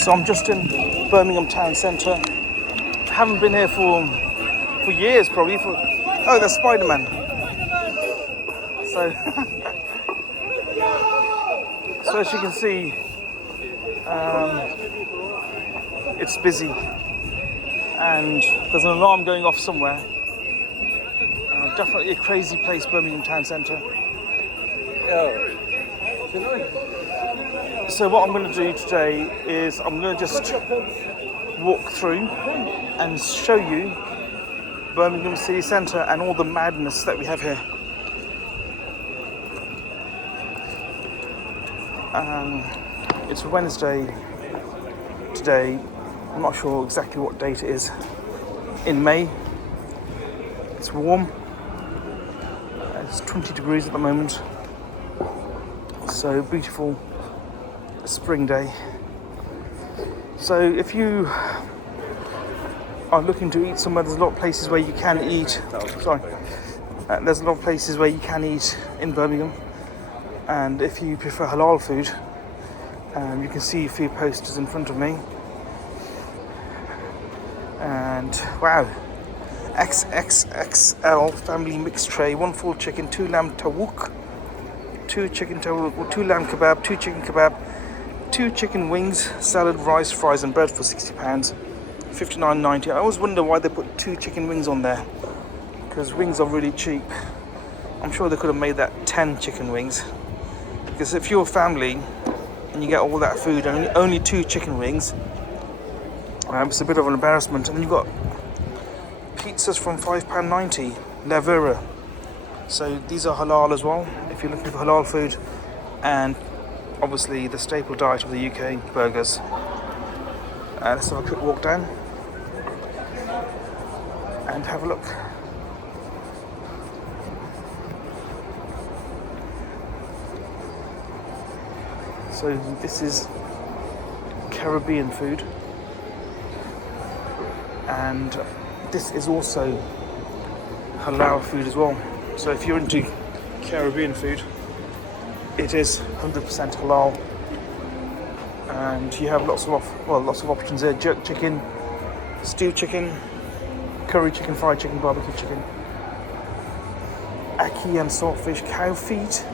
So I'm just in Birmingham town centre. Haven't been here for years, probably. Oh, there's Spider-Man. So, so as you can see, it's busy, and there's an alarm going off somewhere. Definitely a crazy place, Birmingham town centre. So what I'm going to do today is I'm going to just walk through and show you Birmingham City Centre and all the madness that we have here. It's Wednesday today. I'm not sure exactly what date it is. In May. It's warm. It's 20 degrees at the moment. So beautiful spring day. So if you are looking to eat somewhere, there's a lot of places where you can eat. There's a lot of places where you can eat in Birmingham. And if you prefer halal food, you can see a few posters in front of me. And wow, XXXL family mixed tray, 1 full chicken, 2 lamb tawuk, 2 chicken tawuk, 2 lamb kebab, 2 chicken kebab, 2 chicken wings, salad, rice, fries and bread for £60, $59.90. I always wonder why they put 2 chicken wings on there, because wings are really cheap. I'm sure they could have made that 10 chicken wings, because if you're a family and you get all that food and only 2 chicken wings, it's a bit of an embarrassment. And then you've got pizzas from £5.90, Lavera. So these are halal as well, if you're looking for halal food. And obviously the staple diet of the UK, burgers. Let's have a quick walk down and have a look. So this is Caribbean food, and this is also halal food as well. So if you're into Caribbean food, it is 100% halal, and you have lots of options there: jerk chicken, stewed chicken, curry chicken, fried chicken, barbecue chicken, ackee and saltfish, cow feet,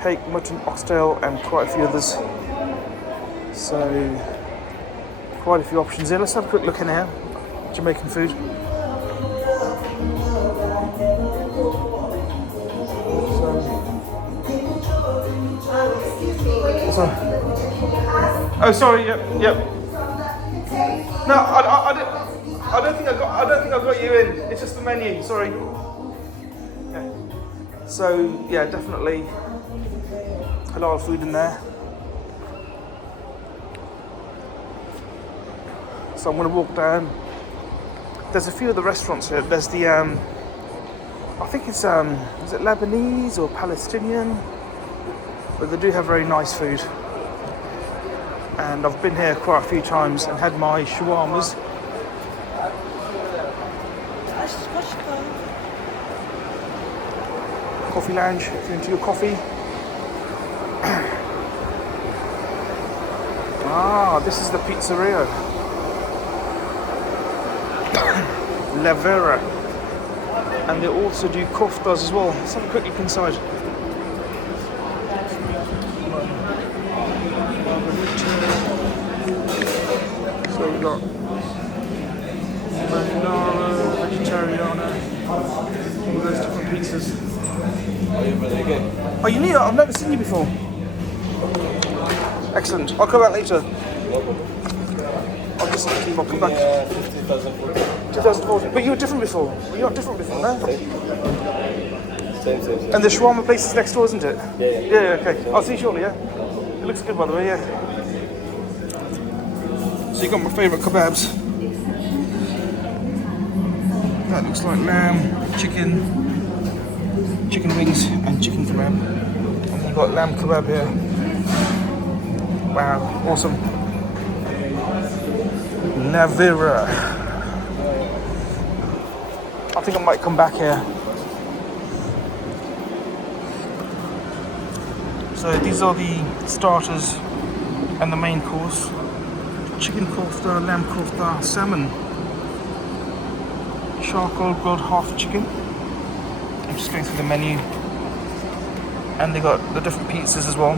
hake, mutton, oxtail, and quite a few others. So quite a few options here. Let's have a quick look in here. Jamaican food. Oh, sorry. Yep. No, I don't think I got you in. It's just the menu. Sorry. Yeah. So yeah, definitely halal food in there. So I'm going to walk down. There's a few of the restaurants here. There's the I think it's is it Lebanese or Palestinian? But they do have very nice food. And I've been here quite a few times and had my shawarmas. Coffee lounge, if you're into your coffee. This is the pizzeria. Lavera. And they also do koftas as well. Let's have a quick look inside. So we've got marinara, vegetariana, all those different pizzas. Oh, you need it? I've never seen you before. Excellent. I'll come back later. I'll just leave. I'll come back. 2014. But you were different before. You're not different before, no? Same. And the shawarma place is next door, isn't it? Yeah, okay. I'll see you shortly, yeah? It looks good, by the way, yeah. So you got my favourite kebabs. That looks like lamb, chicken wings and chicken kebab. And you've got lamb kebab here. Wow, awesome. Navira. I think I might come back here. So these are the starters and the main course. chicken kofta, lamb kofta, salmon, charcoal grilled half chicken. I'm just going through the menu, and they got the different pizzas as well.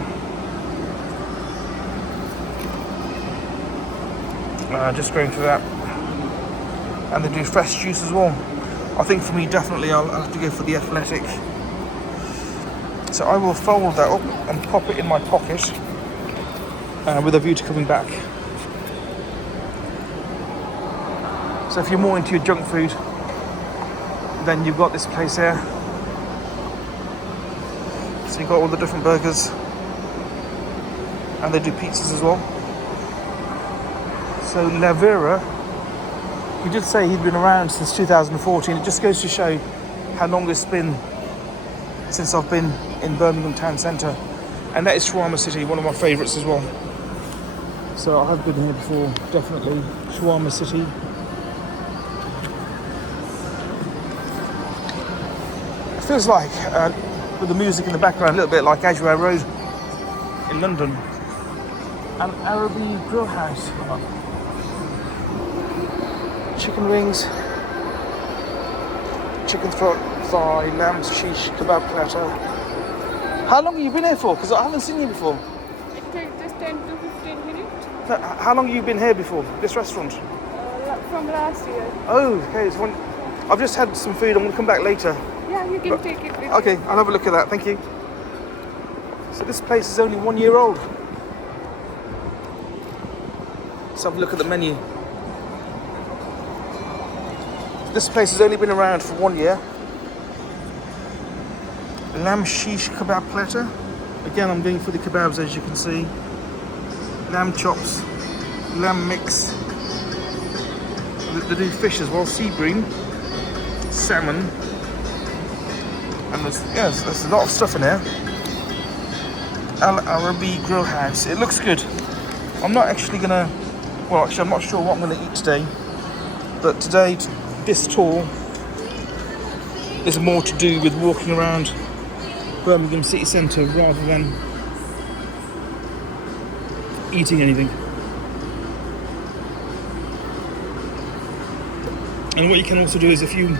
Just going through that, and they do fresh juice as well. I think for me, definitely, I'll have to go for the athletic. So I will fold that up and pop it in my pocket with a view to coming back. So if you're more into your junk food, then you've got this place here. So you've got all the different burgers, and they do pizzas as well. So Lavera, he did say he'd been around since 2014. It just goes to show how long it's been since I've been in Birmingham Town Centre. And that is Shawarma City, one of my favourites as well. So I have been here before, definitely. Shawarma City. It feels like, with the music in the background, a little bit like Edgware Road in London. An Arabi grill house. Chicken wings, chicken thigh, lamb shish kebab platter. How long have you been here for? Because I haven't seen you before. It takes just 10 to 15 minutes. How long have you been here before, this restaurant? From last year. Oh, okay. So I've just had some food. I'm going to come back later. Yeah, you can take it with you. Okay, I'll have a look at that. Thank you. So this place is only 1 year old. Let's have a look at the menu. This place has only been around for 1 year. Lamb shish kebab platter. Again, I'm going for the kebabs, as you can see. Lamb chops, lamb mix. They do fish as well, sea bream, salmon, and there's a lot of stuff in here. Al Arabi Grill House. It looks good. I'm not actually gonna. Well, actually, I'm not sure what I'm gonna eat today. But today, this tour is more to do with walking around Birmingham City Centre rather than eating anything. And what you can also do is, if you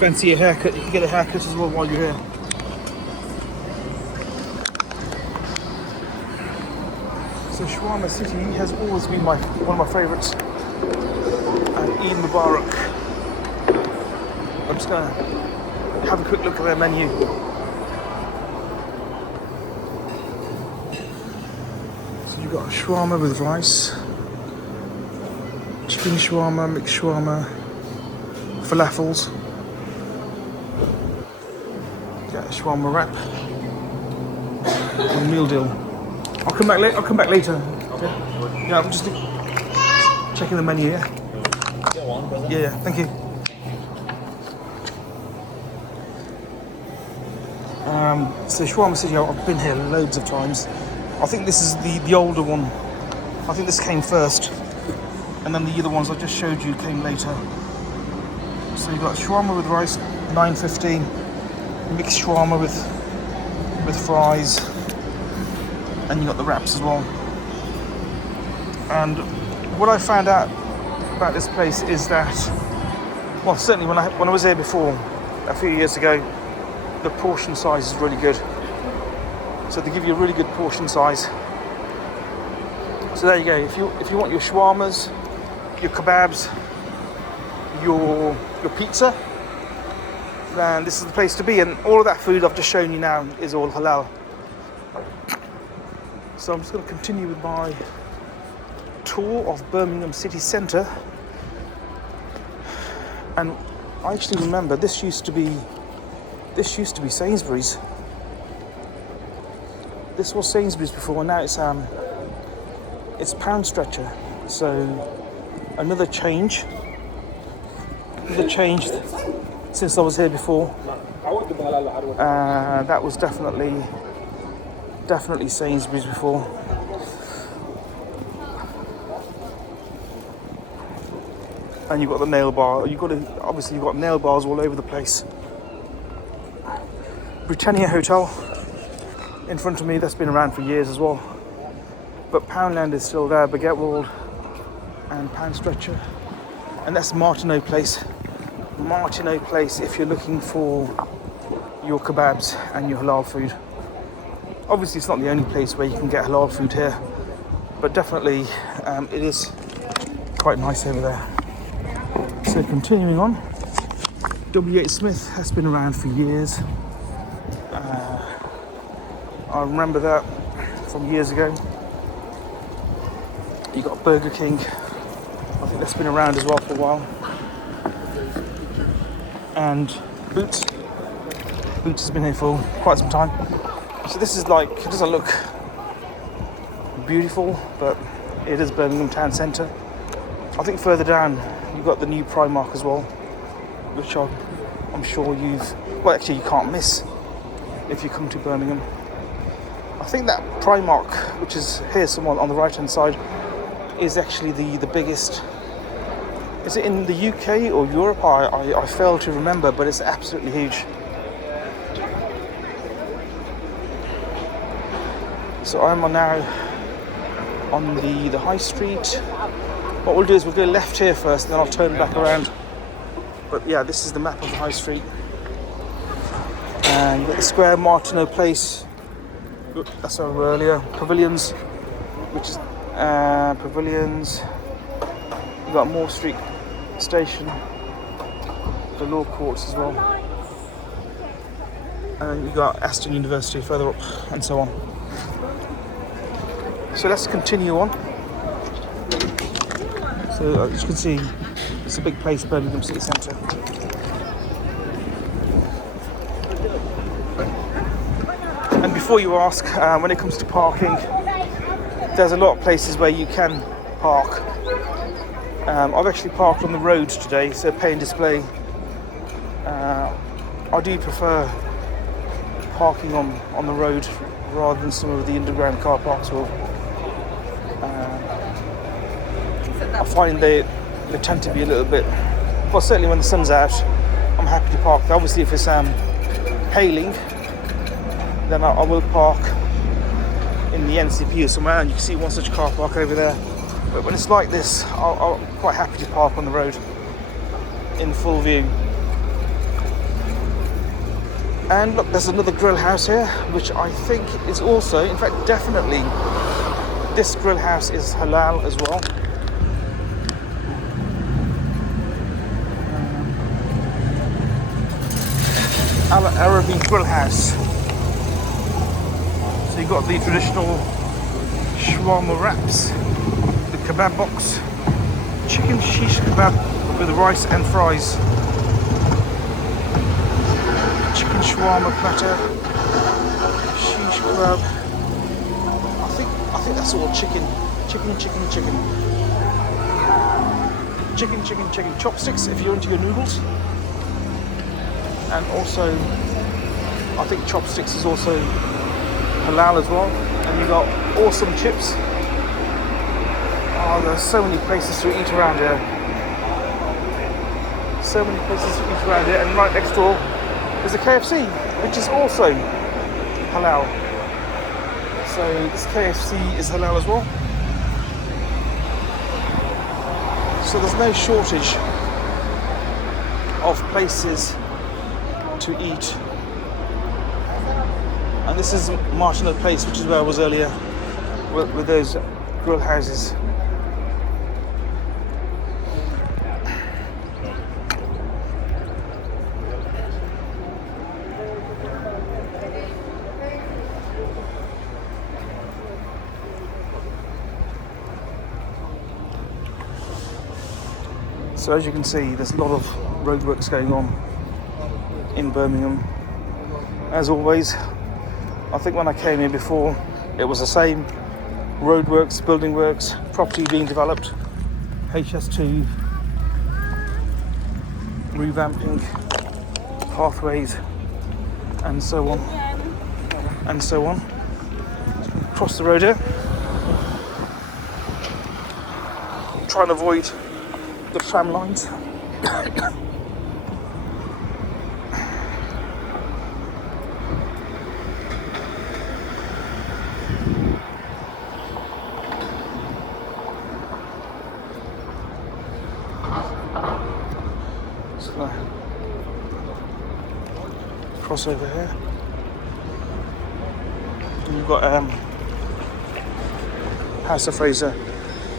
fancy a haircut, you can get a haircut as well while you're here. So Shawarma City has always been one of my favourites. And Eid Mubarak. I'm just going to have a quick look at their menu. So you've got a shawarma with rice, chicken shawarma, mixed shawarma, falafels, got a shawarma wrap, and meal deal. I'll come back later. Okay. Yeah, I'm just checking the menu. Yeah, thank you. So Shawarma City, I've been here loads of times. I think this is the older one. I think this came first, and then the other ones I just showed you came later. So you've got shawarma with rice, $9.50, mixed shawarma with fries, and you got the wraps as well. And what I found out about this place is that, well, certainly when I was here before, a few years ago, the portion size is really good. So they give you a really good portion size. So there you go. If you want your shawarmas, your kebabs, your pizza, then this is the place to be. And all of that food I've just shown you now is all halal. So I'm just going to continue with my tour of Birmingham City Centre. And I actually remember this used to be Sainsbury's. This was Sainsbury's before, and now it's Pound Stretcher. So another change since I was here before. That was definitely Sainsbury's before. And you've got the nail bar. You've got nail bars all over the place. Britannia Hotel in front of me, that's been around for years as well. But Poundland is still there. Baguette World, and Pound Stretcher. And that's Martineau Place. Martineau Place if you're looking for your kebabs and your halal food. Obviously it's not the only place where you can get halal food here, but definitely it is quite nice over there. So continuing on, W.H. Smith has been around for years. I remember that from years ago. You got Burger King, I think that's been around as well for a while. And Boots has been here for quite some time. So this is like, it doesn't look beautiful, but it is Birmingham Town Centre. I think further down you've got the new Primark as well, which I'm sure you can't miss if you come to Birmingham. I think that Primark, which is here somewhere on the right hand side, is actually the biggest. Is it in the UK or Europe? I fail to remember, but it's absolutely huge. So I'm now on the high street. What we'll do is we'll go left here first, and then I'll turn back around. But yeah, this is the map of the high street. And you've got the square, Martineau Place. That's where we were earlier. Pavilions, which is Pavilions. You've got Moore Street Station, the law courts as well. And you've got Aston University further up, and so on. So let's continue on. So as you can see, it's a big place, Birmingham City Centre. And before you ask, when it comes to parking, there's a lot of places where you can park. I've actually parked on the road today, so pay and display. I do prefer parking on the road rather than some of the underground car parks will. I find they tend to be a little bit, well, certainly when the sun's out, I'm happy to park. Obviously if it's hailing, then I will park in the NCP or somewhere, and you can see one such car park over there. But when it's like this, I'm quite happy to park on the road in full view. And look, there's another grill house here, which I think is also, in fact definitely, this grill house is halal as well. Al Arabi Grill House. So you've got the traditional shawarma wraps, the kebab box, chicken shish kebab with rice and fries, chicken shawarma platter, shish kebab. I think that's all chicken. Chicken chopsticks if you're into your noodles. And also, I think chopsticks is also halal as well. And you've got awesome chips. Oh, there's so many places to eat around here. So many places to eat around here. And right next door is a KFC, which is also halal. So this KFC is halal as well. So there's no shortage of places to eat. And this is Martineau Place, which is where I was earlier with those grill houses. So as you can see, there's a lot of roadworks going on in Birmingham. As always, I think when I came here before, it was the same. Roadworks, building works, property being developed, HS2, revamping, pathways, and so on, and so on. Across the road here. Try and avoid the tram lines. cross over here. You've got House of Fraser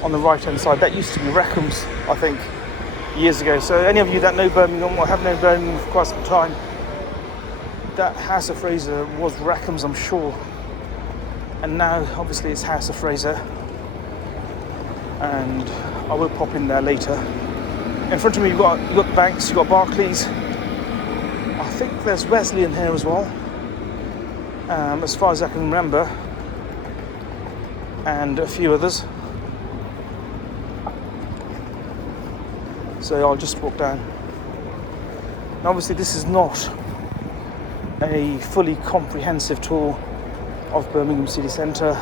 on the right hand side. That used to be Reckham's, I think, years ago. So any of you that know Birmingham or have known Birmingham for quite some time, that House of Fraser was Reckham's, I'm sure. And now obviously it's House of Fraser, and I will pop in there later. In front of me you've got banks, you've got Barclays. I think there's Wesleyan here as well, as far as I can remember, and a few others. So I'll just walk down. Now obviously this is not a fully comprehensive tour of Birmingham City Centre.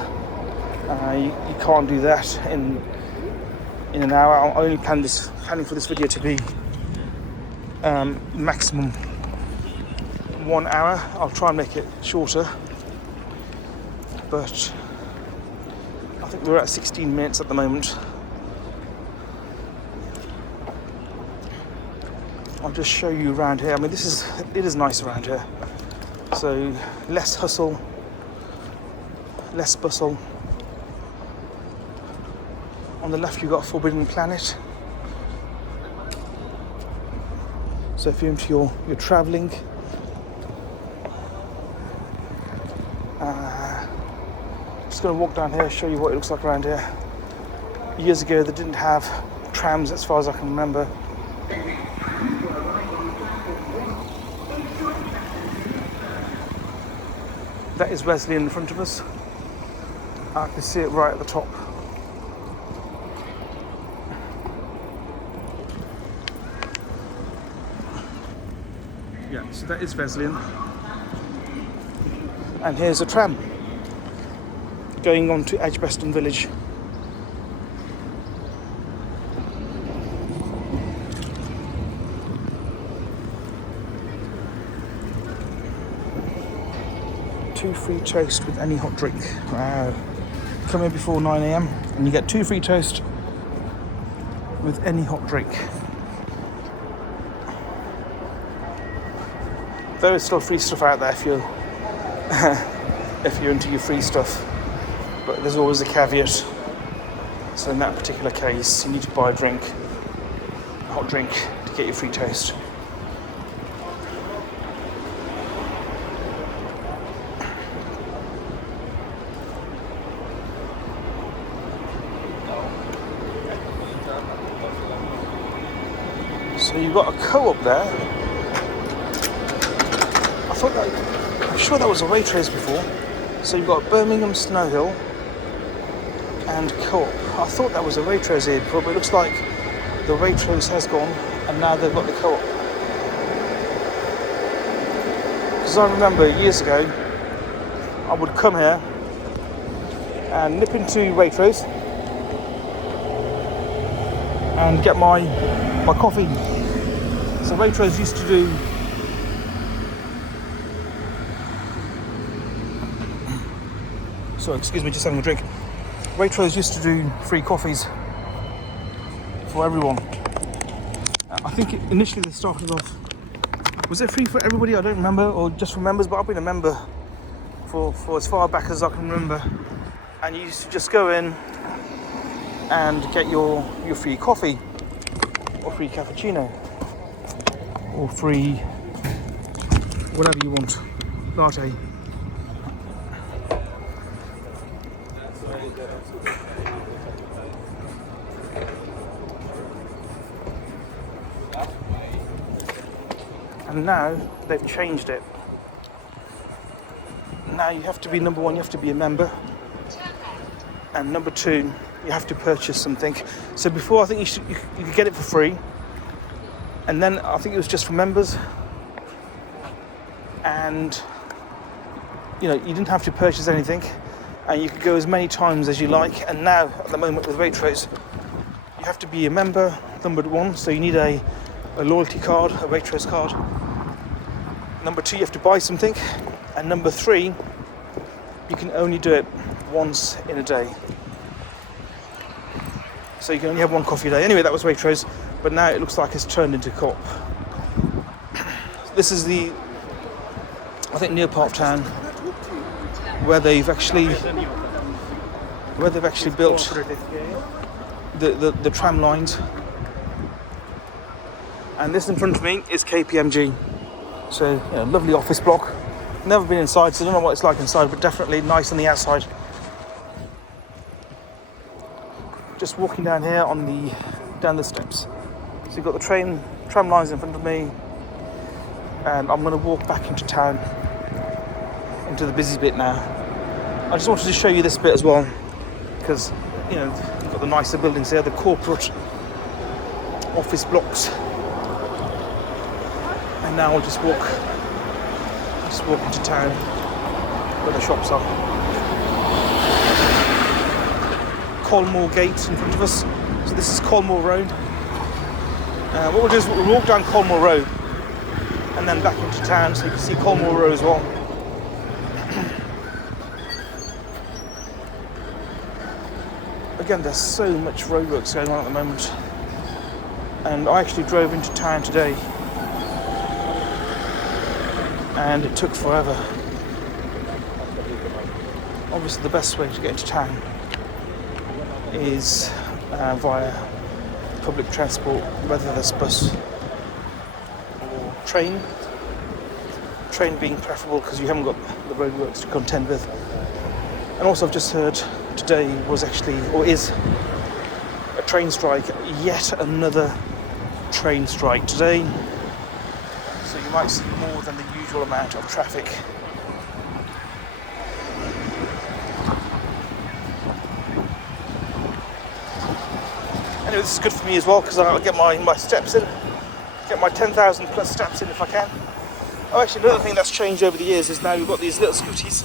You can't do that in an hour. I only planning for this video to be maximum 1 hour. I'll try and make it shorter, but I think we're at 16 minutes at the moment. I'll just show you around here. I mean, it is nice around here. So less hustle, less bustle. On the left you've got Forbidden Planet. So if you're into your travelling, just going to walk down here, show you what it looks like around here. Years ago they didn't have trams as far as I can remember. That is Wesleyan in front of us. I can see it right at the top. Yeah, so that is Wesleyan. And here's a tram going on to Edgbaston Village. Two free toast with any hot drink. Wow. Come in before 9 a.m. and you get 2 free toast with any hot drink. There is still free stuff out there if you're if you're into your free stuff, but there's always a caveat. So in that particular case, you need to buy a hot drink, to get your free toast. So you've got a Co-op there. I'm sure that was a Waitrose before. So you've got Birmingham Snow Hill and Co-op. I thought that was a Waitrose here before, but it looks like the Waitrose has gone and now they've got the Co-op. Because I remember years ago, I would come here and nip into Waitrose and get my coffee. So Waitrose used to do excuse me, just having a drink. Waitrose used to do free coffees for everyone. I think initially they started off, was it free for everybody? I don't remember, or just for members, but I've been a member for as far back as I can remember. And you used to just go in and get your free coffee, or free cappuccino, or free whatever you want, latte. And now they've changed it. Now you have to be, number one, you have to be a member, and number two, you have to purchase something. So before, I think you could get it for free, and then I think it was just for members, and you didn't have to purchase anything, and you could go as many times as you like. And now at the moment with Waitrose, you have to be a member, number one, so you need a loyalty card, a Waitrose card. Number two, you have to buy something, and number three, you can only do it once in a day. So you can only have one coffee a day. Anyway, that was Waitrose, but now it looks like it's turned into Co-op. This is the I think near part of town, where they've actually built the tram lines. And this in front of me is KPMG. So, lovely office block. Never been inside, so I don't know what it's like inside, but definitely nice on the outside. Just walking down here down the steps. So you've got the tram lines in front of me, and I'm going to walk back into town, into the busy bit now. I just wanted to show you this bit as well, because you've got the nicer buildings here, the corporate office blocks. And now I'll just walk into town where the shops are. Colmore Gate in front of us. So this is Colmore Road. What we'll do is we'll walk down Colmore Road and then back into town, so you can see Colmore Road as well. Again, there's so much roadworks going on at the moment, and I actually drove into town today, and it took forever. Obviously, the best way to get into town is via public transport, whether that's bus or train. Train being preferable because you haven't got the roadworks to contend with. And also, I've just heard today is a train strike, yet another train strike today. So you might see more than the usual amount of traffic. Anyway, this is good for me as well because I'll get my steps in, get my 10,000 plus steps in if I can. Oh, actually, another thing that's changed over the years is now we've got these little scooties,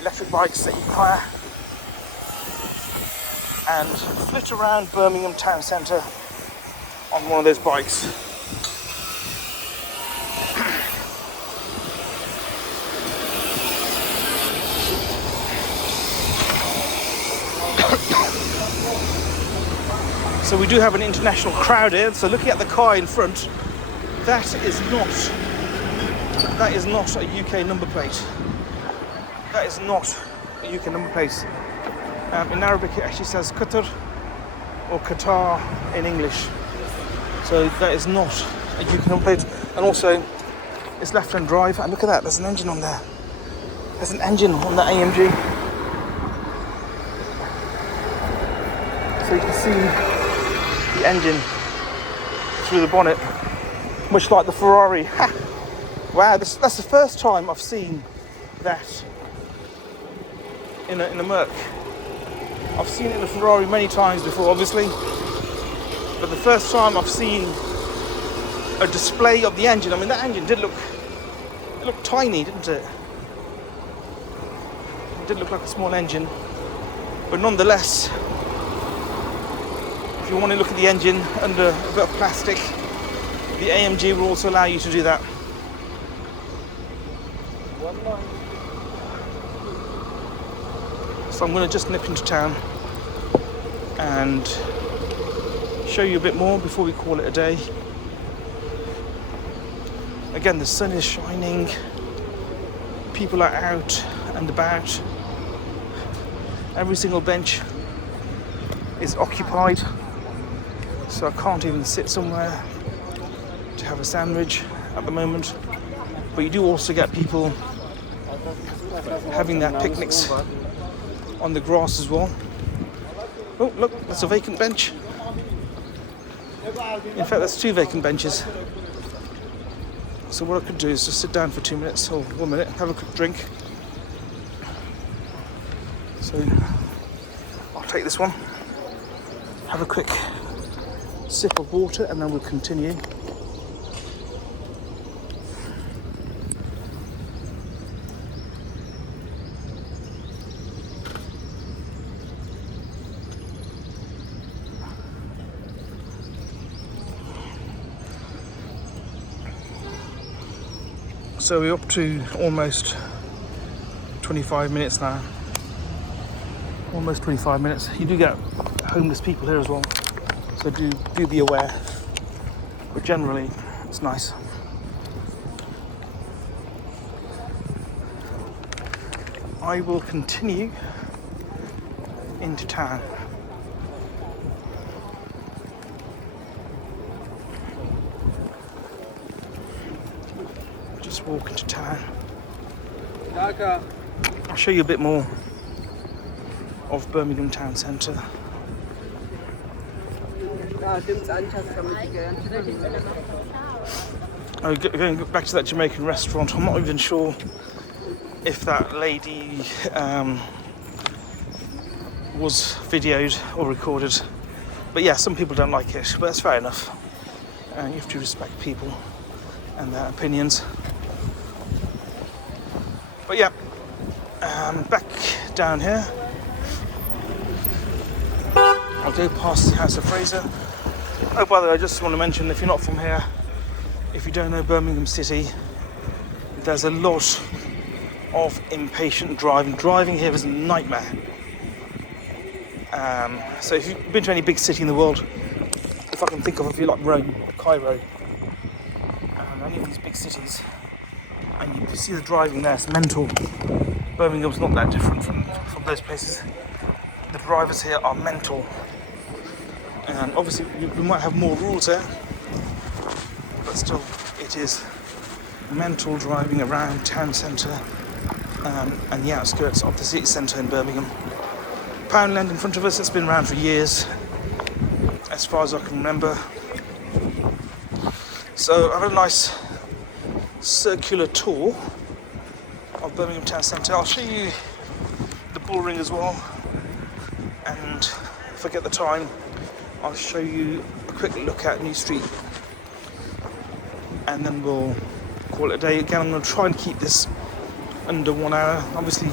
electric bikes that you can hire and flit around Birmingham town centre on one of those bikes. So we do have an international crowd here. So looking at the car in front, that is not a UK number plate. That is not a UK number plate. In Arabic it actually says Qatar or Qatar in English. So that is not a UK number plate. And also it's left-hand drive. And look at that, there's an engine on there. There's an engine on the AMG. So you can see the engine through the bonnet, much like the Ferrari. Ha! Wow, that's the first time I've seen that in a Merc. I've seen it in a Ferrari many times before, obviously, but the first time I've seen a display of the engine. I mean, that engine looked tiny, didn't it? It did look like a small engine, but nonetheless, if you want to look at the engine under a bit of plastic, the AMG will also allow you to do that. So I'm going to just nip into town and show you a bit more before we call it a day. Again, the sun is shining, people are out and about, every single bench is occupied. So I can't even sit somewhere to have a sandwich at the moment. But you do also get people having their picnics on the grass as well. Oh, look, that's a vacant bench. In fact, that's 2 vacant benches. So what I could do is just sit down for 2 minutes or 1 minute, have a quick drink. So I'll take this one, have a quick sip of water, and then we'll continue. So we're up to almost 25 minutes now. Almost 25 minutes. You do get homeless people here as well, so do be aware. But generally, it's nice. I will continue into town. Just walk into town. I'll show you a bit more of Birmingham town centre. Going back to that Jamaican restaurant, I'm not even sure if that lady was videoed or recorded. But yeah, some people don't like it, but that's fair enough. You have to respect people and their opinions. But yeah, back down here. I'll go past the House of Fraser. Oh, by the way, I just want to mention, if you're not from here, if you don't know Birmingham City, there's a lot of impatient driving. Driving here is a nightmare. So if you've been to any big city in the world, if I can think of a few like Rome, Cairo, any of these big cities, and you can see the driving there, it's mental. Birmingham's not that different from those places. The drivers here are mental. And obviously we might have more rules there, but still it is mental driving around town centre and the outskirts of the city centre in Birmingham. Poundland in front of us, it's been around for years, as far as I can remember. So I've had a nice circular tour of Birmingham town centre. I'll show you the bull ring as well, and if I get the time, I'll show you a quick look at New Street, and then we'll call it a day. Again, I'm going to try and keep this under 1 hour. Obviously,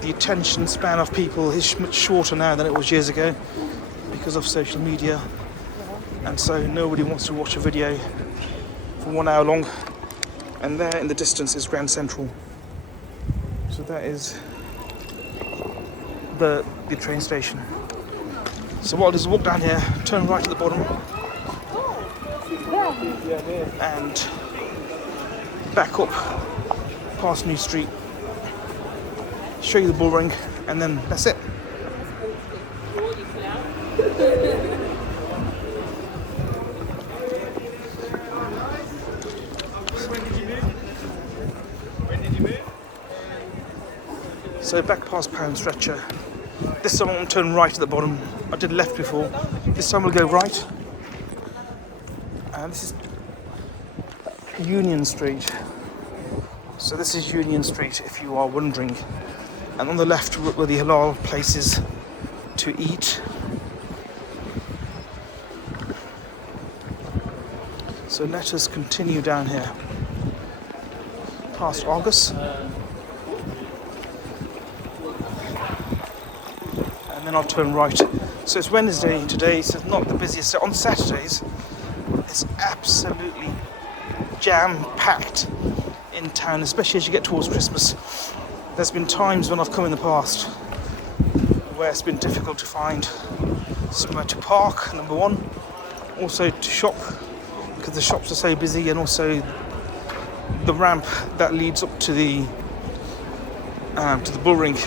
the attention span of people is much shorter now than it was years ago because of social media, and so nobody wants to watch a video for 1 hour long. And there in the distance is Grand Central. So that is the train station. So what I'll do is walk down here, turn right at the bottom, and back up past New Street, show you the bull ring, and then that's it. So back past Pound Stretcher. This time I'm going to turn right at the bottom. I did left before. This time we'll go right. And this is Union Street. So this is Union Street, if you are wondering. And on the left were the halal places to eat. So let us continue down here. Past Argos. And then I'll turn right. So it's Wednesday today, so it's not the busiest day. On Saturdays, it's absolutely jam-packed in town, especially as you get towards Christmas. There's been times when I've come in the past where it's been difficult to find somewhere to park, number one. Also to shop, because the shops are so busy, and also the ramp that leads up to the bull ring.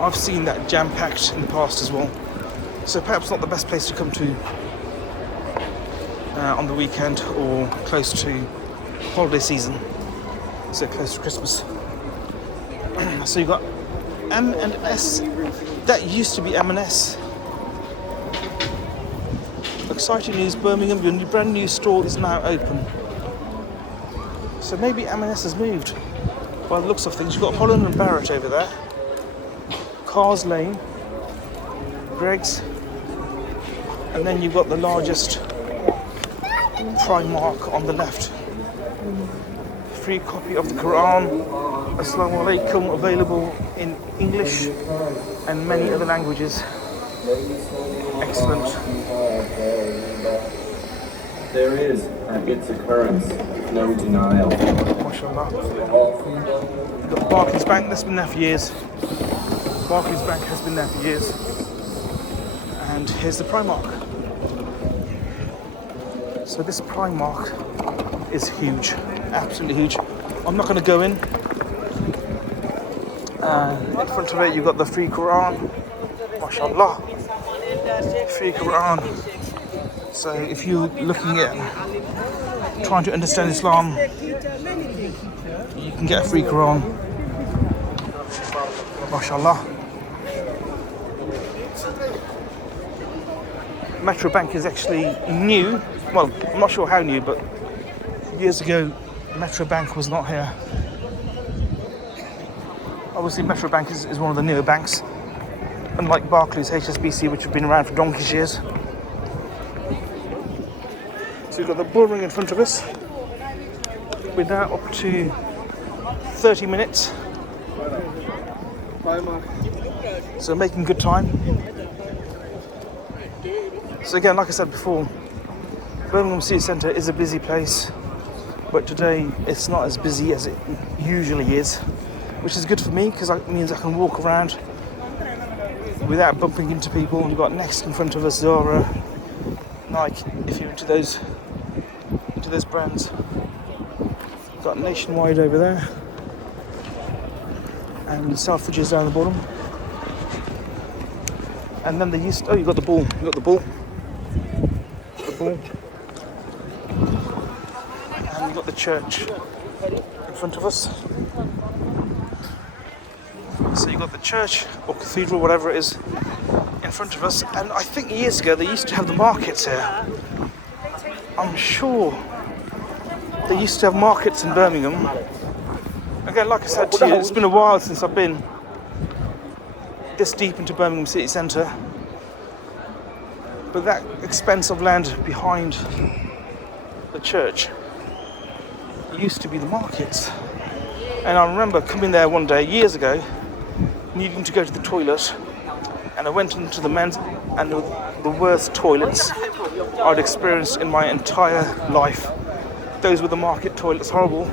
I've seen that jam-packed in the past as well. So perhaps not the best place to come to on the weekend or close to holiday season, so close to Christmas. So you've got M&S. That used to be M&S. Exciting news, Birmingham, your brand new store is now open. So maybe M&S has moved by the looks of things. You've got Holland and Barrett over there. Cars Lane, Greg's, and then you've got the largest Primark on the left. Free copy of the Quran, Assalamu Alaikum, available in English and many other languages. Excellent. There is its occurrence, no denial. MashaAllah. You've got Barclays Bank, that's been there for years. Barclays Bank has been there for years. And here's the Primark. So this Primark is huge, absolutely huge. I'm not going to go in In front of it, you've got the free Quran. MashaAllah. Free Quran. So if you're looking at trying to understand Islam, you can get a free Quran. MashaAllah. Metro Bank is actually new. Well, I'm not sure how new, but years ago, Metro Bank was not here. Obviously, Metro Bank is one of the newer banks, unlike Barclays, HSBC, which have been around for donkey's years. So we've got the bull ring in front of us. We're now up to 30 minutes. So making good time. So again, like I said before, Birmingham City Centre is a busy place, but today it's not as busy as it usually is, which is good for me because it means I can walk around without bumping into people. We've got next in front of us Zara, Nike, if you're into those brands. We've got Nationwide over there, and Selfridges down the bottom. And then you've got the ball. You've got the ball. And you've got the church in front of us. So you've got the church or cathedral, whatever it is, in front of us. And I think years ago they used to have the markets here. I'm sure they used to have markets in Birmingham. Again, like I said to you, it's been a while since I've been this deep into Birmingham City Centre. But that expanse of land behind the church used to be the markets. And I remember coming there one day, years ago, needing to go to the toilet, and I went into the men's, and the worst toilets I'd experienced in my entire life. Those were the market toilets, horrible.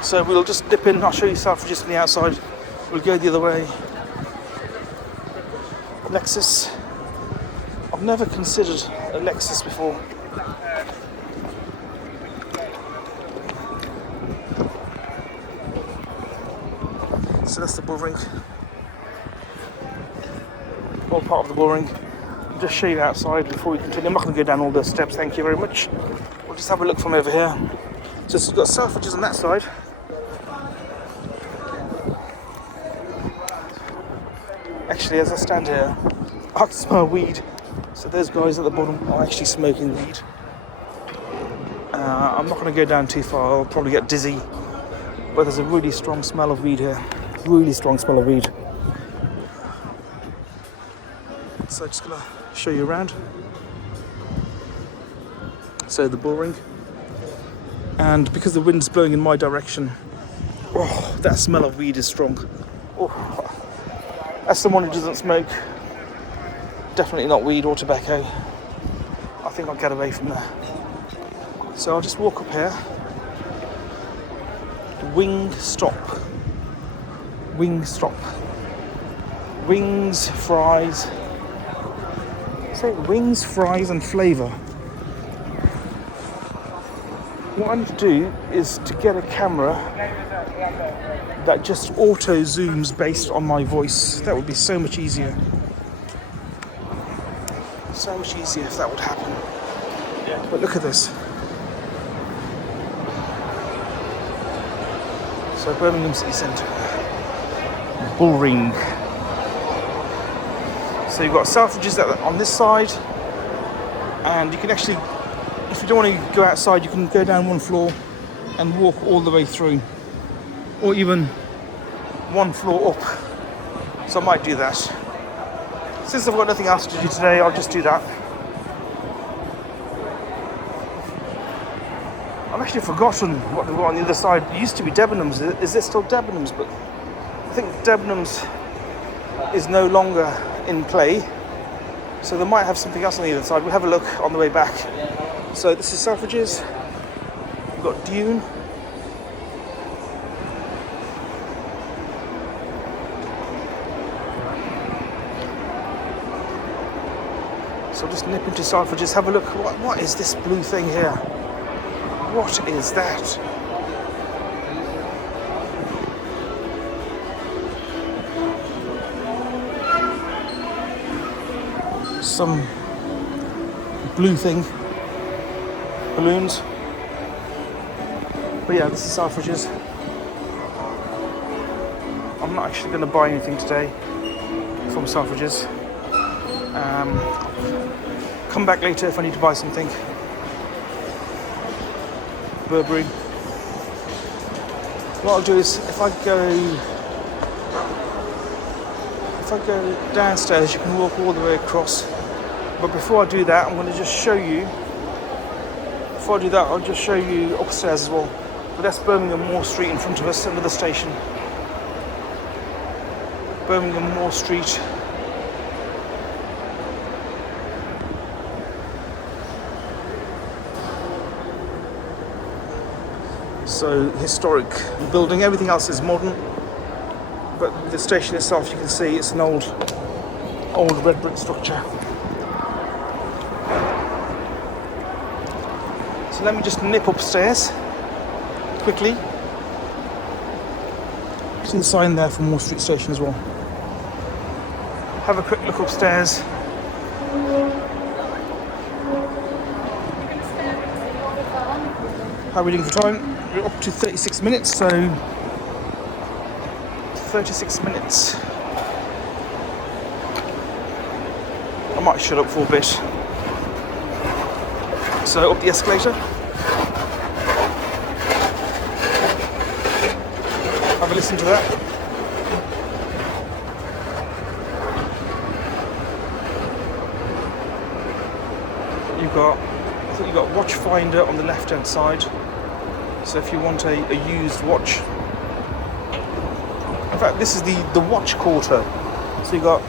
So we'll just dip in, I'll show you Selfridges from the outside. We'll go the other way. Lexus. I've never considered a Lexus before. So that's the bull ring. All part of the bull ring. I'll just show you outside before we continue. I'm not going to go down all those steps, thank you very much. We'll just have a look from over here. So you've got Selfridges on that side. Actually, as I stand here, I can smell weed. So those guys at the bottom are actually smoking weed. I'm not going to go down too far, I'll probably get dizzy. But there's a really strong smell of weed here. Really strong smell of weed. So I'm just going to show you around. So the bull ring. And because the wind's blowing in my direction, oh, that smell of weed is strong. Oh. As someone who doesn't smoke, definitely not weed or tobacco, I think I'll get away from there. So I'll just walk up here. Wing stop. Wing stop. Wings, fries. Say wings, fries and flavour. What I need to do is to get a camera that just auto zooms based on my voice. That would be so much easier. So much easier if that would happen. But look at this. So Birmingham City Centre. Bull ring. So you've got Selfridges on this side, and you can actually, if you don't want to go outside, you can go down one floor and walk all the way through, or even one floor up. So I might do that. Since I've got nothing else to do today, I'll just do that. I've actually forgotten what they've got on the other side. It used to be Debenhams. Is there still Debenhams? But I think Debenhams is no longer in play. So they might have something else on the other side. We'll have a look on the way back. So this is Selfridges. We've got Dune. So I'll just nip into Selfridges, have a look. What is this blue thing here? What is that? Some blue thing. Balloons. But yeah, this is Selfridges. I'm not actually going to buy anything today from Selfridges. Come back later if I need to buy something. Burberry. What I'll do is if I go downstairs, you can walk all the way across. But before I do that, I'm going to just show you. Before I do that, I'll just show you upstairs as well. But that's Birmingham Moor Street in front of us, under the station. Birmingham Moor Street. So historic building. Everything else is modern, but the station itself, you can see it's an old red brick structure. So let me just nip upstairs quickly. There's a sign there for Moor Street Station as well. Have a quick look upstairs. How are we doing for time? We're up to 36 minutes, so 36 minutes. I might shut up for a bit. So up the escalator. Have a listen to that. You've got watch finder on the left hand side. So if you want a used watch. In fact, this is the watch quarter. So you've got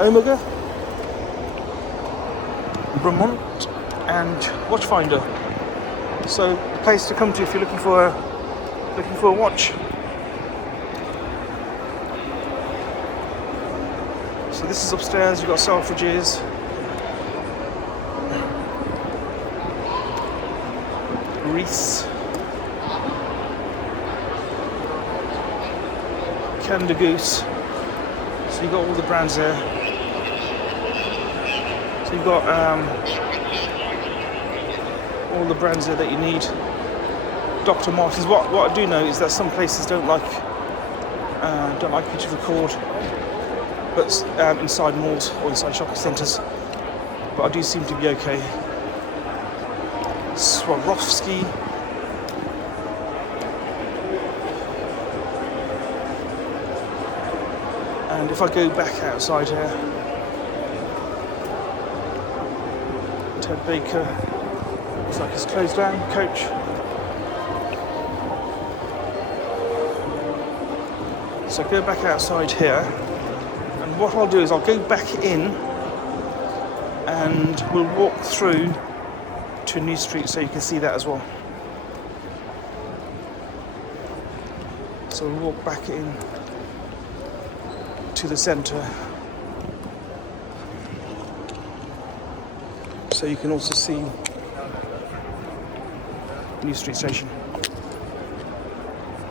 Omega, Bremont and Watchfinder. So the place to come to if you're looking for a watch. So this is upstairs. You've got Selfridges. Reese, Canada Goose. So you've got all the brands there. So you've got all the brands there that you need. Dr. Martens. What I do know is that some places don't like you to record, but inside malls or inside shopping centres. But I do seem to be okay. Swarovski. And if I go back outside here, Ted Baker, looks like it's closed down, Coach. So go back outside here, and what I'll do is I'll go back in and we'll walk through to New Street so you can see that as well. So we'll walk back in to the centre so you can also see New Street Station.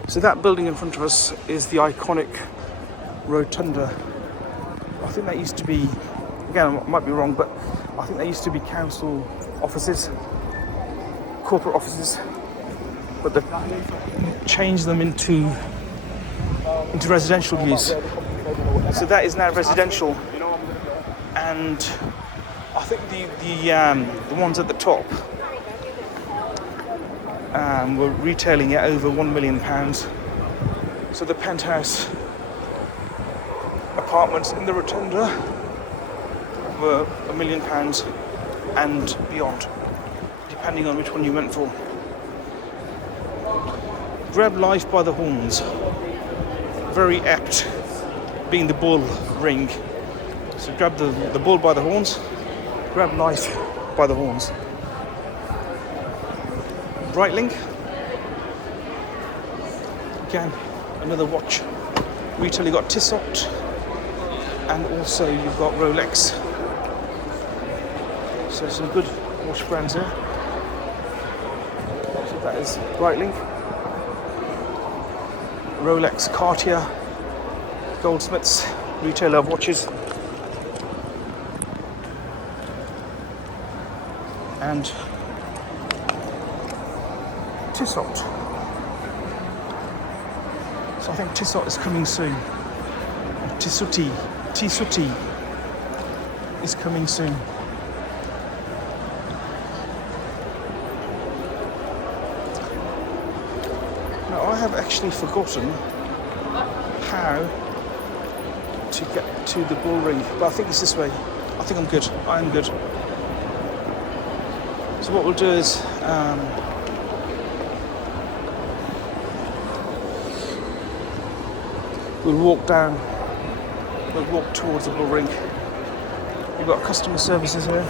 So that building in front of us is the iconic Rotunda. I think that used to be, again I might be wrong, but I think that used to be council offices, corporate offices, but they've changed them into residential use. So that is now residential, and I think the ones at the top were retailing at over £1 million. So the penthouse apartments in the Rotunda were £1 million and beyond, depending on which one you went for. Grab life by the horns. Very apt, being the bull ring. So grab the bull by the horns, grab life by the horns. Breitling. Again, another watch. Retail, you've got Tissot, and also you've got Rolex. So some good wash brands here. So that is Breitling, Rolex, Cartier, Goldsmiths, retailer of watches, and Tissot. So I think Tissot is coming soon. Tissuti is coming soon. Now I have actually forgotten how to get to the bull ring, but I think it's this way. I think I'm good. I am good. So what we'll do is we'll walk down. We'll walk towards the bull ring. We've got customer services here,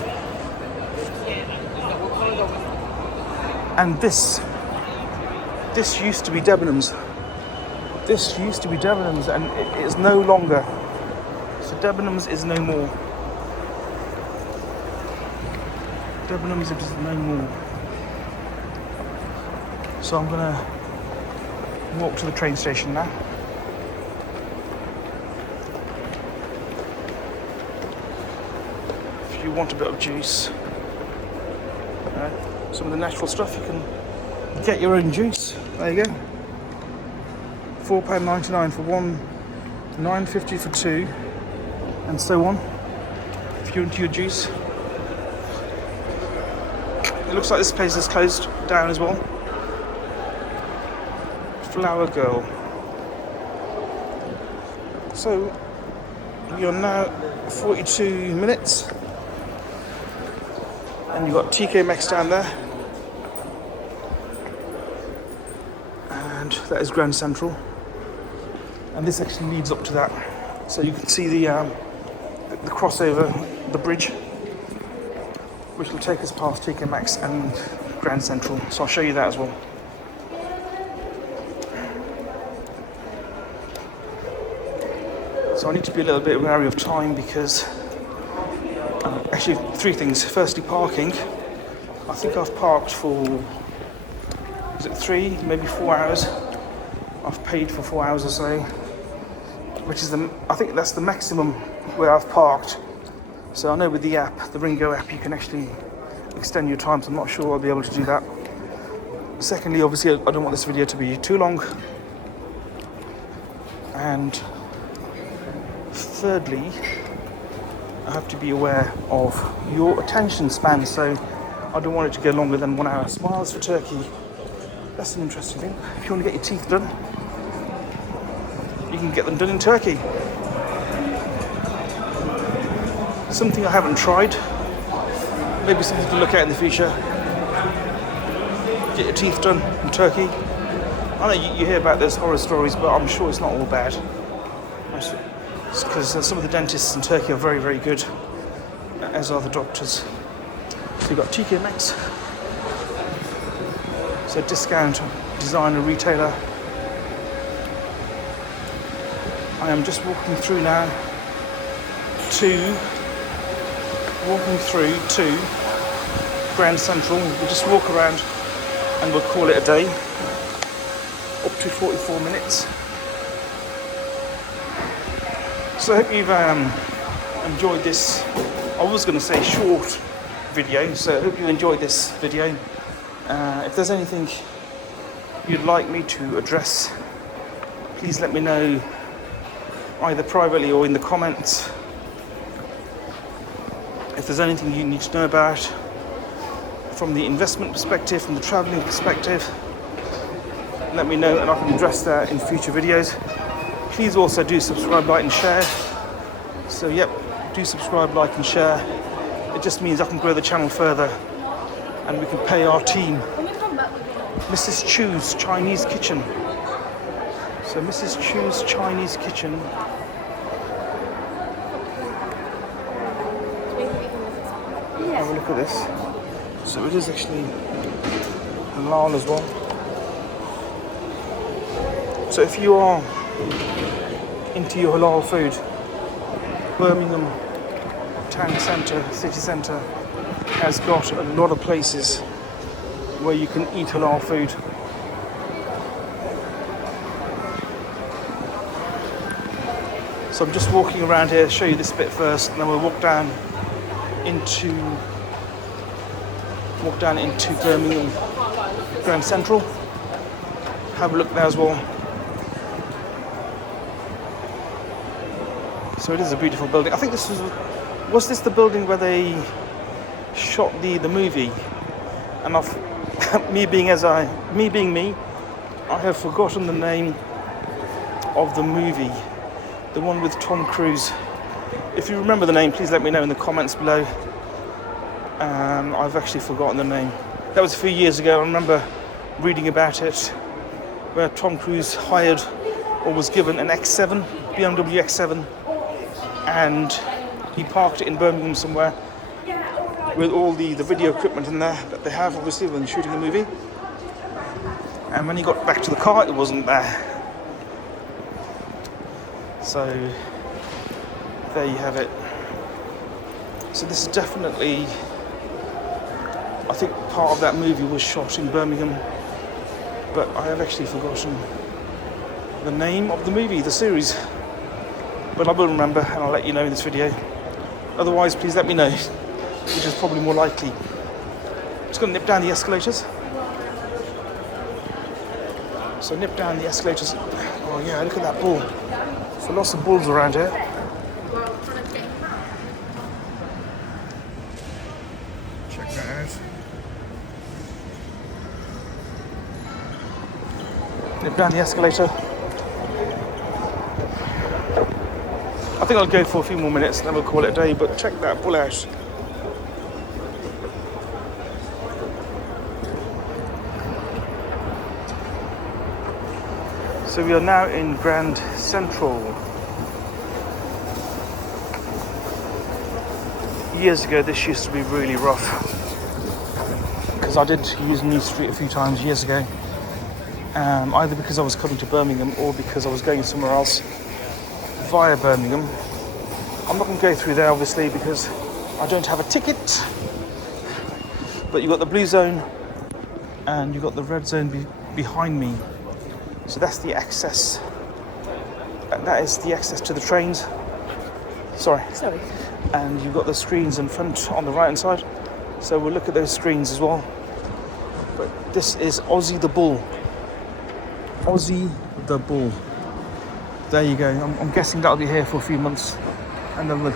and this used to be Debenhams. This used to be Debenhams, and it is no longer. So Debenhams is no more. Debenhams is no more. So I'm gonna walk to the train station now. If you want a bit of juice, some of the natural stuff, you can get your own juice. There you go. £4.99 for one, £9.50 for two, and so on. If you're into your juice. It looks like this place is closed down as well. Flower Girl. So we are now 42 minutes, and you've got TK Maxx down there, and that is Grand Central, and this actually leads up to that. So you can see the crossover, the bridge, which will take us past TK Maxx and Grand Central. So I'll show you that as well. So I need to be a little bit wary of time because actually three things. Firstly, parking. I think I've parked for, is it 3, maybe 4 hours? I've paid for 4 hours or so, which is I think that's the maximum where I've parked. So I know with the app, the Ringo app, you can actually extend your time, so I'm not sure I'll be able to do that. Secondly, obviously, I don't want this video to be too long. And thirdly, I have to be aware of your attention span, so I don't want it to go longer than 1 hour. Smiles for Turkey. That's an interesting thing. If you want to get your teeth done, you can get them done in Turkey. Something I haven't tried. Maybe something to look at in the future. Get your teeth done in Turkey. I know you hear about those horror stories, but I'm sure it's not all bad. Because some of the dentists in Turkey are very, very good, as are the doctors. So you've got TK Maxx. So discount, designer, retailer. I am just walking through now to Grand Central. We'll just walk around and we'll call it a day. Up to 44 minutes. So I hope you've enjoyed this. I was going to say short video, so I hope you enjoyed this video. If there's anything you'd like me to address, please let me know either privately or in the comments. If there's anything you need to know about from the investment perspective, from the travelling perspective, let me know and I can address that in future videos. Please also do subscribe, like and share. So yep, do subscribe, like and share. It just means I can grow the channel further and we can pay our team. Mrs. Chu's Chinese Kitchen. So Mrs. Chu's Chinese Kitchen. Have a look at this. So it is actually halal as well. So if you are into your halal food, Birmingham Town Centre, City Centre, has got a lot of places where you can eat halal food. So I'm just walking around here to show you this bit first, and then we'll walk down into Birmingham Grand Central. Have a look there as well. So it is a beautiful building. I think this was this the building where they shot the movie? And me being me, I have forgotten the name of the movie. The one with Tom Cruise. If you remember the name, please let me know in the comments below. I've actually forgotten the name. That was a few years ago. I remember reading about it, where Tom Cruise hired or was given an X7, BMW X7, and he parked it in Birmingham somewhere with all the video equipment in there that they have, obviously, when shooting the movie. And when he got back to the car, it wasn't there. So there you have it. So this is definitely, I think part of that movie was shot in Birmingham, but I have actually forgotten the name of the movie, the series. But I will remember, and I'll let you know in this video. Otherwise, please let me know, which is probably more likely. I'm just going to nip down the escalators. So nip down the escalators. Oh yeah, look at that bull. So lots of bulls around here. Check that out. Nip down the escalator. I think I'll go for a few more minutes and then we'll call it a day, but check that bull out. So we are now in Grand Central. Years ago this used to be really rough, because I did use New Street a few times years ago, either because I was coming to Birmingham or because I was going somewhere else via Birmingham. I'm not going to go through there obviously because I don't have a ticket, but you've got the blue zone and you've got the red zone behind me. So that's the access. That is the access to the trains. Sorry. And you've got the screens in front on the right hand side. So we'll look at those screens as well. But this is Aussie the Bull. Aussie the Bull. There you go. I'm guessing that'll be here for a few months. And then we'll...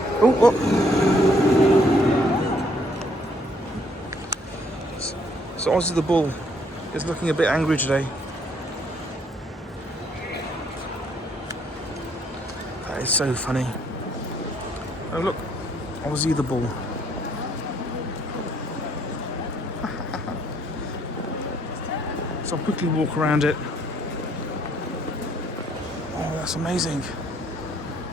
So Aussie the Bull is looking a bit angry today. That is so funny. Oh look, Aussie the Bull. So I'll quickly walk around it. Oh, that's amazing.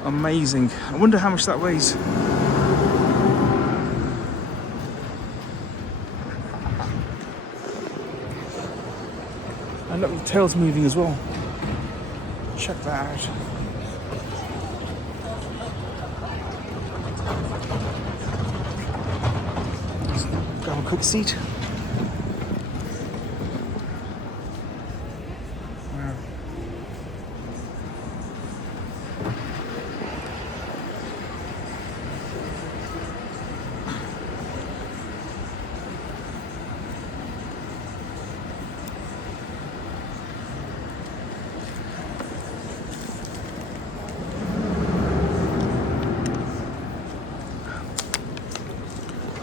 Amazing. I wonder how much that weighs. And look, the tail's moving as well. Check that out. Grab a quick seat. Wow.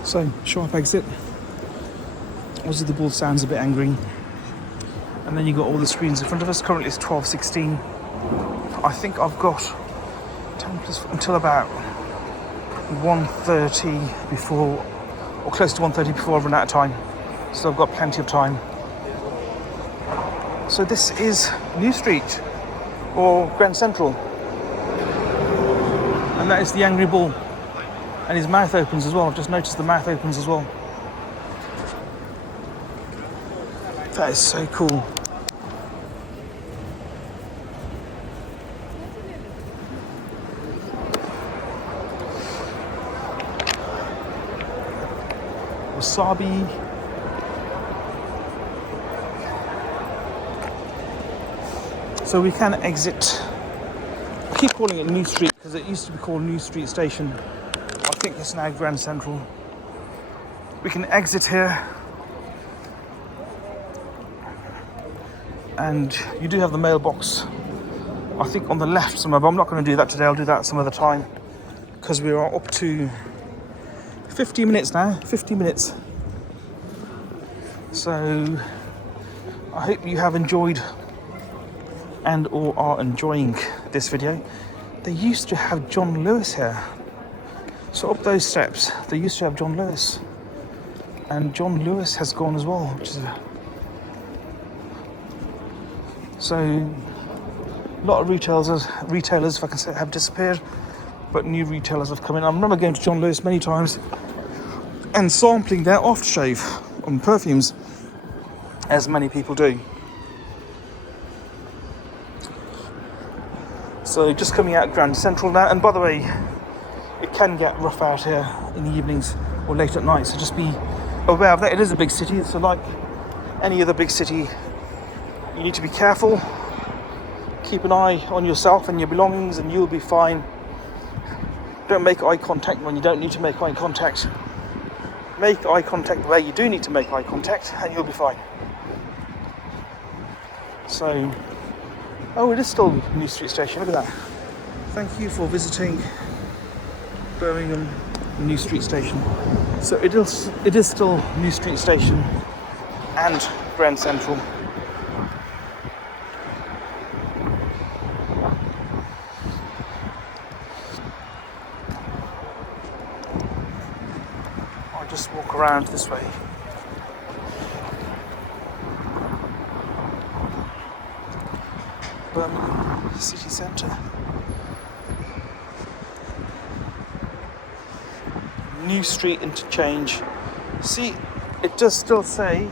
So, sharp exit. Obviously the Bull sounds a bit angry. And then you've got all the screens in front of us. Currently it's 12:16. I think I've got 10 plus until about 1:30 before, or close to 1:30 before I've run out of time. So I've got plenty of time. So this is New Street, or Grand Central. And that is the angry bull. And his mouth opens as well. I've just noticed the mouth opens as well. That is so cool. wasabi. So we can exit. I keep calling it New Street because it used to be called New Street Station. I think it's now Grand Central. We can exit here. And you do have the mailbox, I think, on the left somewhere, but I'm not going to do that today. I'll do that some other time because we are up to 50 minutes now. 50 minutes. So I hope you have enjoyed and or are enjoying this video. They used to have John Lewis here. So up those steps, they used to have John Lewis. And John Lewis has gone as well, which is so a lot of retailers, if I can say, have disappeared, but new retailers have come in. I remember going to John Lewis many times and sampling their aftershave on perfumes, as many people do. So just coming out Grand Central now, and by the way, it can get rough out here in the evenings or late at night, so just be aware of that. It is a big city, so like any other big city, you need to be careful. Keep an eye on yourself and your belongings and you'll be fine. Don't make eye contact when you don't need to make eye contact. Make eye contact where you do need to make eye contact and you'll be fine. So, oh, it is still New Street Station, look at that. Thank you for visiting Birmingham New Street Station. So it is still New Street Station and Grand Central. I'll just walk around this way. Birmingham City Centre. New Street interchange. See, it does still say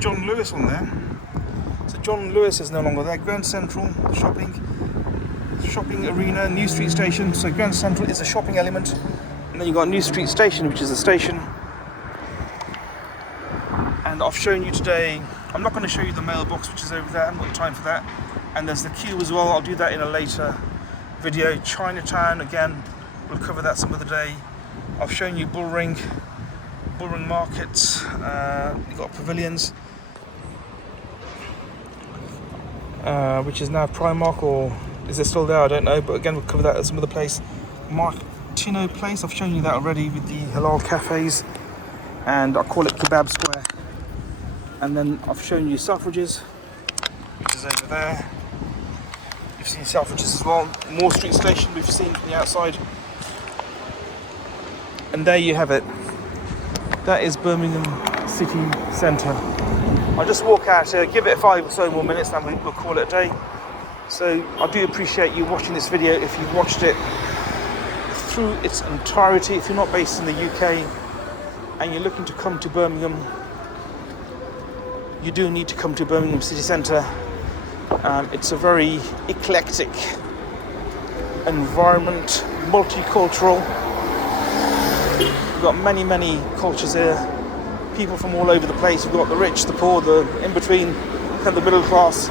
John Lewis on there. So John Lewis is no longer there. Grand Central, shopping arena, New Street Station. So Grand Central is a shopping element. And then you've got New Street Station, which is a station. And I've shown you today, I'm not going to show you the mailbox, which is over there. I haven't got time for that. And there's the queue as well. I'll do that in a later video. Chinatown, again, we'll cover that some other day. I've shown you Bullring markets. You've got pavilions, which is now Primark, or is it still there? I don't know. But again, we'll cover that at some other place. Martino Place, I've shown you that already with the halal cafes, and I call it Kebab Square. And then I've shown you Selfridges, which is over there. You've seen Selfridges as well. Moore Street Station we've seen from the outside. And there you have it. That is Birmingham City Centre. I'll just walk out here, give it 5 or so more minutes, and we'll call it a day. So I do appreciate you watching this video if you've watched it through its entirety. If you're not based in the UK and you're looking to come to Birmingham, you do need to come to Birmingham City Centre. It's a very eclectic environment, multicultural. We've got many cultures here, people from all over the place. We've got the rich, the poor, the in-between, and the middle class.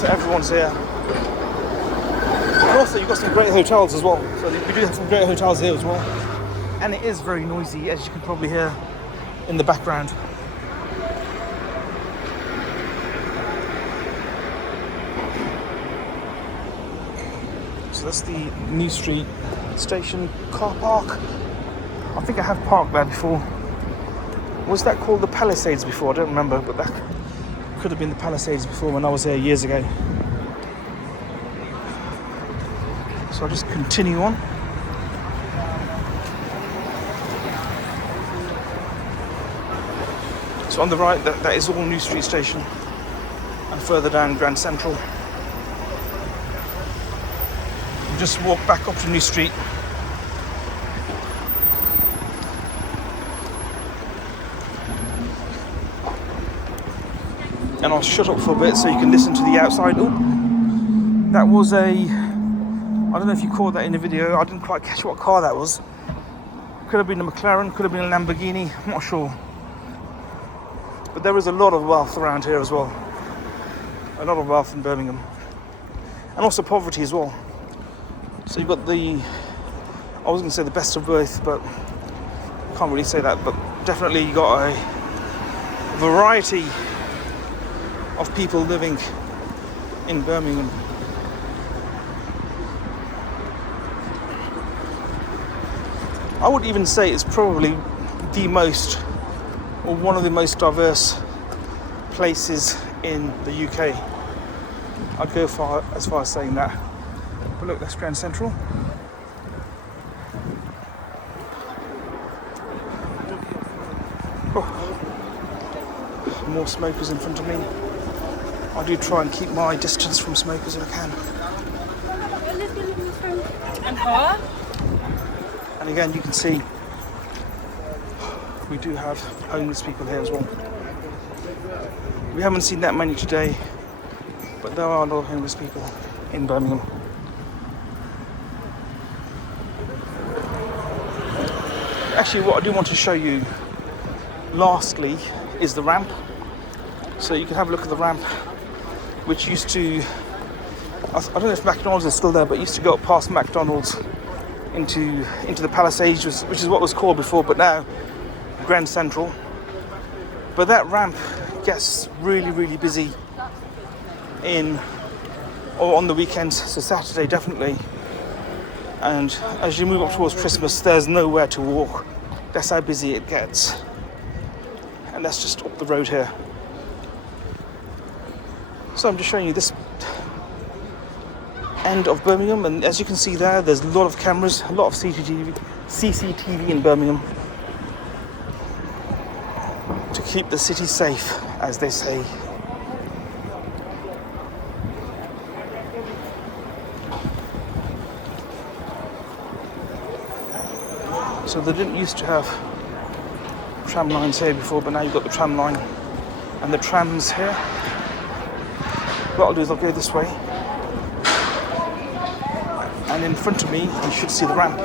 So everyone's here. And also you've got some great hotels as well. So we do have some great hotels here as well. And it is very noisy, as you can probably hear in the background. So that's the New Street Station car park. I think I have parked there before. Was that called the Palisades before? I don't remember, but that could have been the Palisades before when I was here years ago. So I'll just continue on. So on the right, that is all New Street Station, and further down Grand Central. We'll just walk back up to New Street. And I'll shut up for a bit so you can listen to the outside. Oh, that was I don't know if you caught that in the video. I didn't quite catch what car that was, Could have been a McLaren, could have been a Lamborghini, I'm not sure. But there is a lot of wealth around here as well. A lot of wealth in Birmingham. And also poverty as well. So you've got I was going to say the best of both, but can't really say that. But definitely you got a variety of people living in Birmingham. I would even say it's probably the most, or one of the most diverse places in the UK. I'd go as far as saying that. But look, that's Grand Central. Oh. More smokers in front of me. I do try and keep my distance from smokers if I can. And her? And again, you can see we do have homeless people here as well. We haven't seen that many today, but there are a lot of homeless people in Birmingham. Actually, what I do want to show you lastly is the ramp. So you can have a look at the ramp, which used to, I don't know if McDonald's is still there, but used to go past McDonald's into the Palisades, which is what was called before, but now Grand Central. But that ramp gets really, really busy on the weekends, so Saturday definitely. And as you move up towards Christmas, there's nowhere to walk. That's how busy it gets. And that's just up the road here. So I'm just showing you this end of Birmingham, and as you can see there's a lot of cameras, a lot of CCTV in Birmingham to keep the city safe, as they say. So they didn't used to have tram lines here before, but now you've got the tram line and the trams here. What I'll do is I'll go this way, and in front of me you should see the ramp.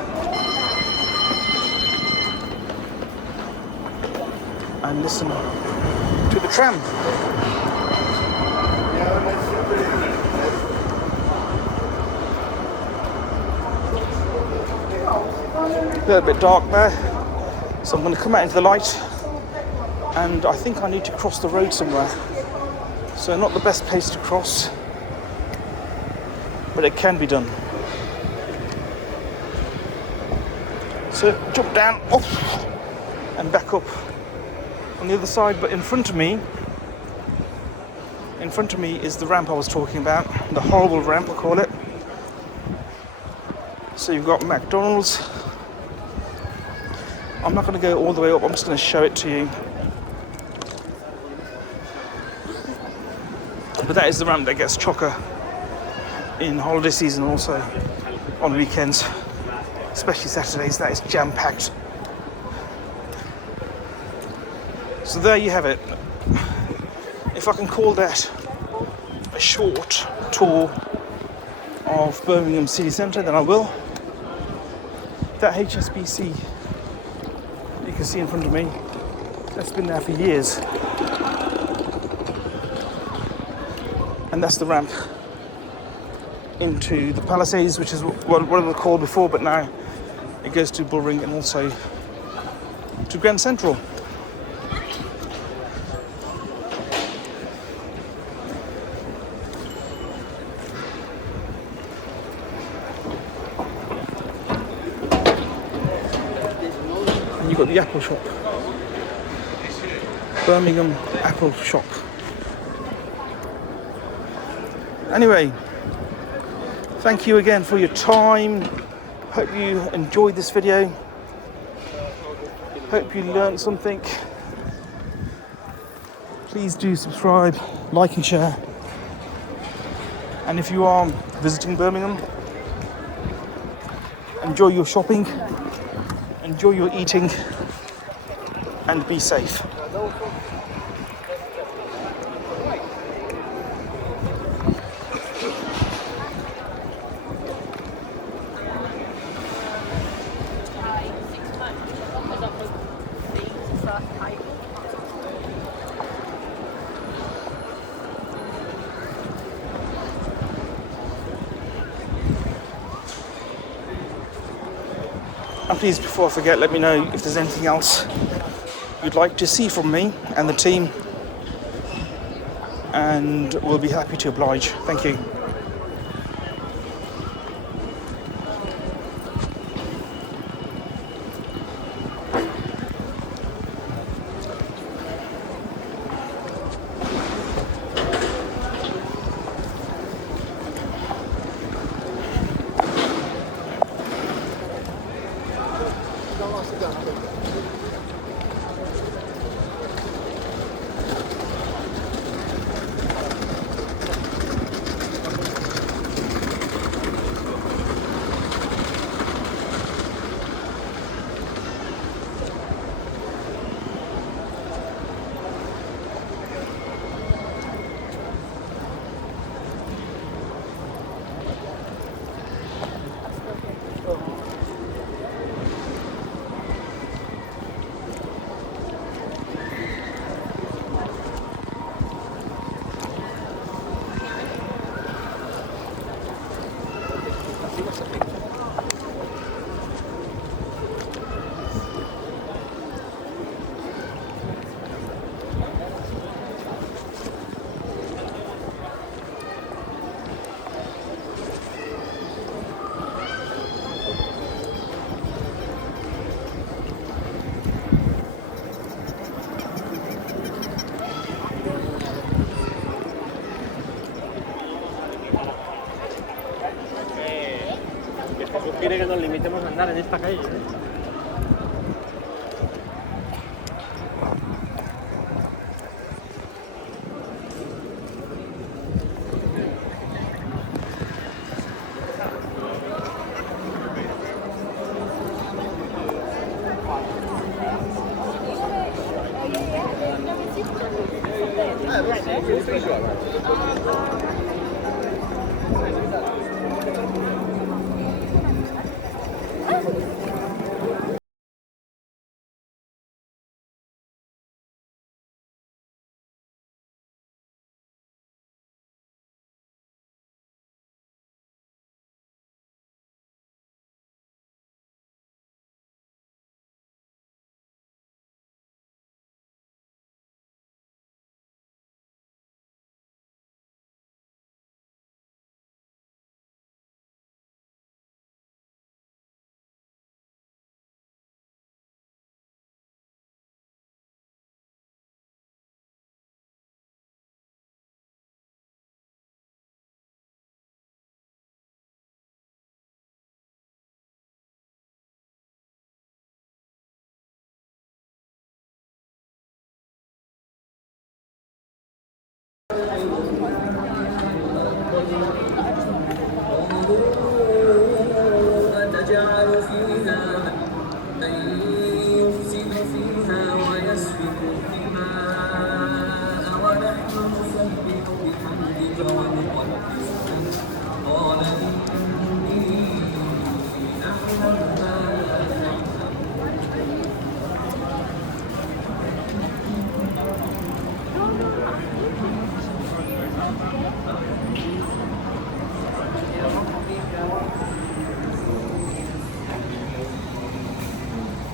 And listen to the tram. A little bit dark there, so I'm going to come out into the light, and I think I need to cross the road somewhere. So not the best place to cross, but it can be done. So jump down, off, and back up on the other side. But in front of me is the ramp I was talking about, the horrible ramp I call it. So you've got McDonald's. I'm not going to go all the way up, I'm just going to show it to you. But that is the ramp that gets chocker in holiday season, also on weekends, especially Saturdays. That is jam-packed. So there you have it. If I can call that a short tour of Birmingham City Centre, then I will. That HSBC you can see in front of me, that's been there for years. And that's the ramp into the Palisades, which is what it was called before, but now it goes to Bullring and also to Grand Central. And you've got the Apple shop, Birmingham Apple shop. Anyway, thank you again for your time. Hope you enjoyed this video. Hope you learned something. Please do subscribe, like and share. And if you are visiting Birmingham, enjoy your shopping, enjoy your eating, and be safe. And please, before I forget, let me know if there's anything else you'd like to see from me and the team, and we'll be happy to oblige. Thank you. Quiere que nos limitemos a andar en esta calle. تجعل فيها من يفسد فيها ويسفك الدماء ونحن نسبح بحمدك ونقدس لك قال إني أعلم ما لا تعلمون.